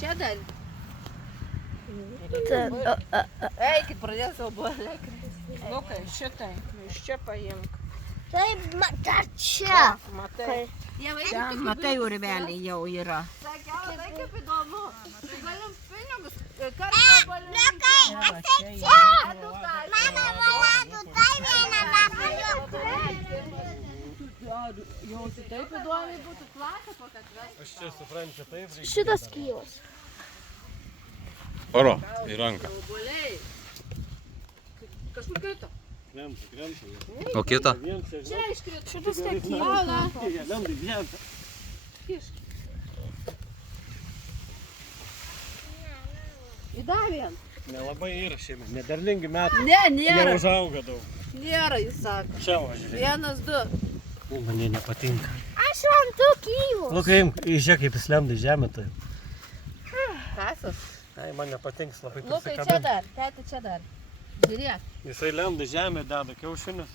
čia dar. Eikit, pradės savo bolę. Lukai, šitai, iš čia paimk. Taip, dar čia. Matai. Matai, urveliai jau yra. Sakė, tai kaip įdomu. Galim pinigus. Lukai, čia. Mama, valadu, tai vieną Jums taip įdomiai būtų klasę kokią atvesti. Aš čia suprantu taip. Šitas kylas. Oro, į ranką. Kažkur krito. Krenta. O kita? Čia iškrito. Šitas tai kylas. Į dar vieną. Nelabai yra šiemet, nederlingi metai. Ne, nėra. Neužauga daug. Nėra, jis sako. Čia važiuoju. 1, 2. Man jie nepatinka. Aš randu kylas. Lukai, žiūrėk, kaip jis lenda į žemę tai. Kasas. Ai, man nepatinka, labai Lukai, čia prisikabina. dar. Tėti, čia dar. Žiūrėk. Jisai lenda į žemę, deda kiaušinius.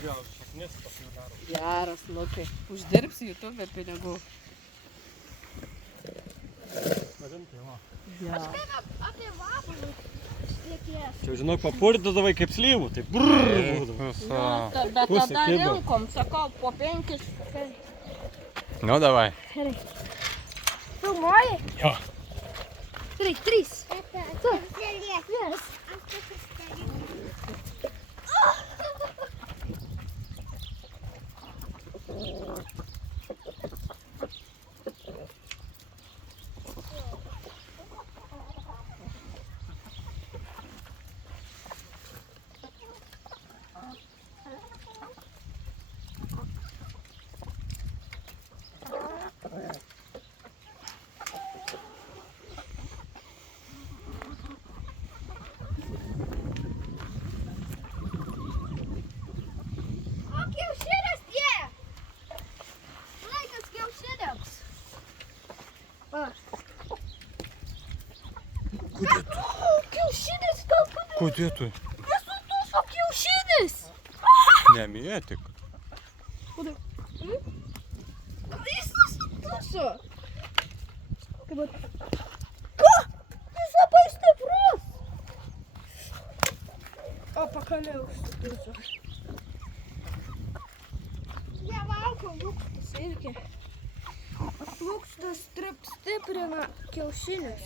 Gal šaknis pasidaro. Geras, Lukai. Uždirbsi YouTube pinigų. Rimtai, va. Apie vabalų šnekės. Čia, žinok, papurdydavai kaip slyvų, tai brrrr būdavo. Bet Pusė tada kibo. rinkom, sakau, po 5. Nu, davai. Filmuoji? Jo. Gerai, 3. Tu. Kiaušinis tie! Laikas kiaušiniams. Kiaušinis gal padėjo. Kodėl tu? Nesutuso kiaušinis. Nemėtik. Jis nesutuso. Ką? Jis labai stiprus. O, pakaliau sutuso. Nevalko lūkštas irgi. Lūkštas stiprina kiaušinius.